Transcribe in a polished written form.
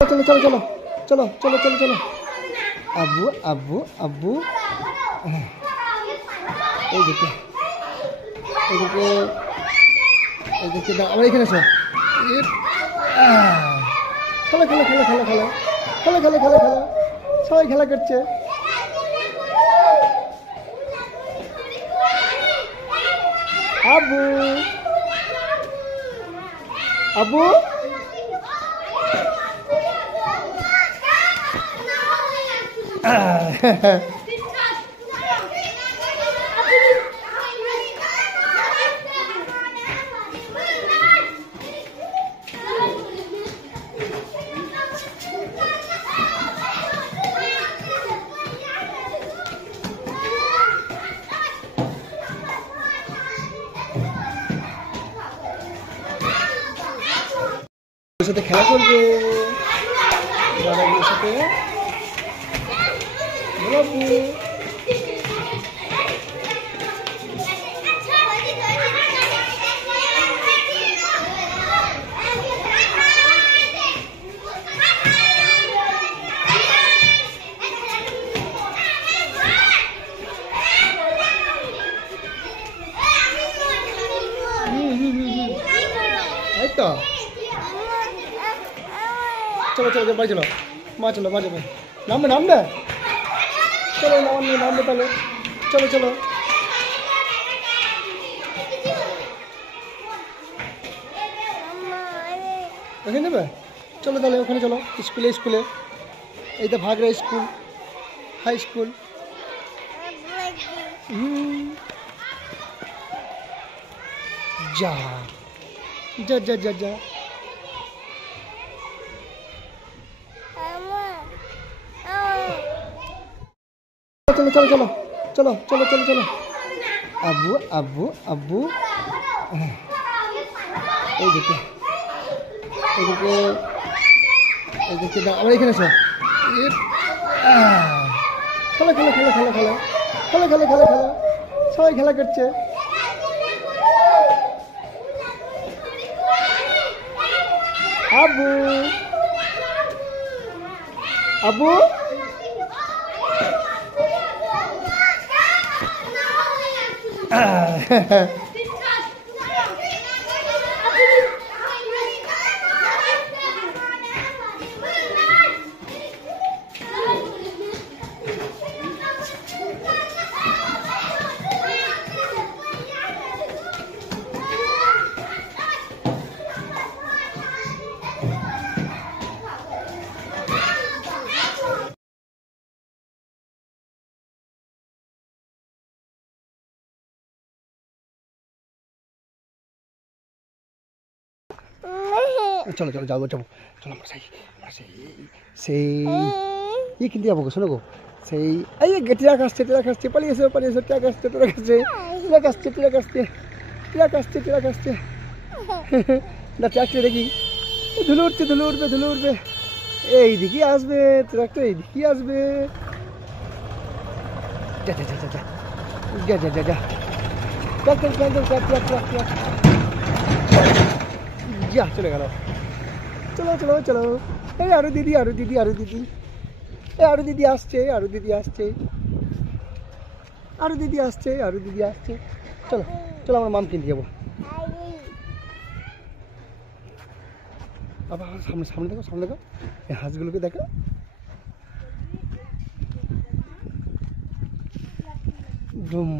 चलो चलो चलो चलो चलो चलो चलो अब्बू अब्बू अब्बू एदिके एदिके एदिके আমার এখানে এসো খেলা খেলা খেলা খেলা খেলা খেলা খেলা খেলা খেলা সবাই খেলা করছে আব্বু আব্বু সাথে খেলা করবে দাদার সাথে বাবু এই তো चलो चलो बाई चलो माँ चलो माँ चलो नाम में चलो नाम में पहले चलो चलो ওখানে নেবে চলো তাহলে ওখানে চলো স্কুলে স্কুলে এই তো ভাগ রে স্কুল হাই স্কুল যা যা যা যা যা चलो चलो चलो चलो चलो चलो चलो अब्बू अब्बू अब्बू एदिके एदिके एदिके আমার এখানে এসো খেলা খেলা খেলা খেলা খেলা খেলা খেলা খেলা খেলা সবাই খেলা করছে আব্বু আব্বু चलो चलो जाओ चलो चलो सही ये किंतु आपको सुनो गो सही अये टीरा कास्ते पलिए क्या कास्ते टीरा कास्ते ना ट्रैक्टर देखी धुलो उठबे এই দিকে আসবে ট্রাক্টর এই দিকে আসবে যা যা যা যা যা যা যা যা ট্রাক্টর যা চলে গেল चलो चलो चलो এই আরো দিদি আসছে আরো দিদি আসছে চলো চলো আমরা মাম কিনতে যাবো আবার সামনে দেখো এই হাঁসগুলোকে দেখো ডুম